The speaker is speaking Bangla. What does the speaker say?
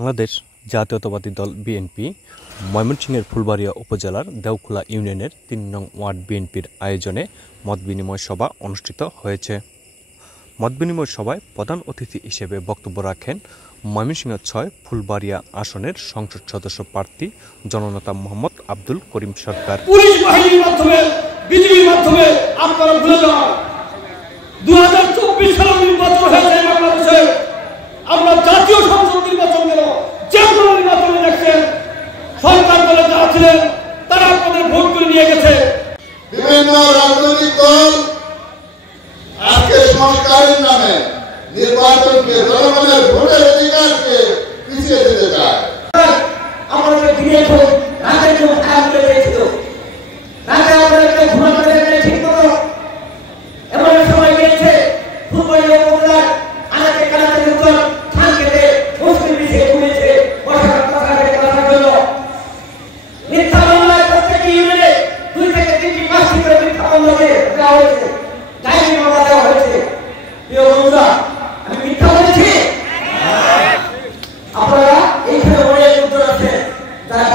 বাংলাদেশ জাতীয়তাবাদী দল বিএনপি ময়মনসিংহের ফুলবাড়িয়া উপজেলার দেওখোলা ইউনিয়নের ৩ নং ওয়ার্ড বিএনপির আয়োজনে মতবিনিময় সভা অনুষ্ঠিত হয়েছে। মতবিনিময় সভায় প্রধান অতিথি হিসেবে বক্তব্য রাখেন ময়মনসিংহ ৬ ফুলবাড়িয়া আসনের সংসদ সদস্য প্রার্থী জননেতা মোহাম্মদ আব্দুল করিম সরকার। পুলিশ বাহিনীর মাধ্যমে বিজেপির মাধ্যমে আপনারা ভুলে যান 2024 সালের নির্বাচন হয়েছে বাংলাদেশে। আমরা জাতীয় সংসদ নির্বাচন গেল, যে কোনো নির্বাচনে দেখছেন সরকার দলে যারা ছিলেন তারা আপনাদের ভোট করে নিয়ে গেছে। বিভিন্ন রাজনৈতিক দল আজকে সংস্কারের নামে নির্বাচনকে জনগণের ভোটের অধিকারকে পিছিয়ে দিতে চায়। আমাদের দিনে তো রাতের জন্য খারাপ করে দিয়েছিল, রাতে আমাদেরকে ঘুমা করে দেয় ঠিক মতো। এমন সময় গিয়েছে ফুলবাড়িয়া উপজেলার আনাচে কানাচে উত্তর ধান কেটে মুসলিম মিশিয়ে ঘুমিয়েছে বসার করার জন্য। মিথ্যা মামলায় প্রত্যেকটি ইউনিয়নে 2 থেকে 3টি 5টি করে মিথ্যা মামলা দেওয়া হয়েছে, ডায়েরি মামলা দেওয়া হয়েছে। প্রিয় বন্ধুরা, আমি মিথ্যা বলেছি? আপনারা এইখানে অনেক উত্তর আছে যারা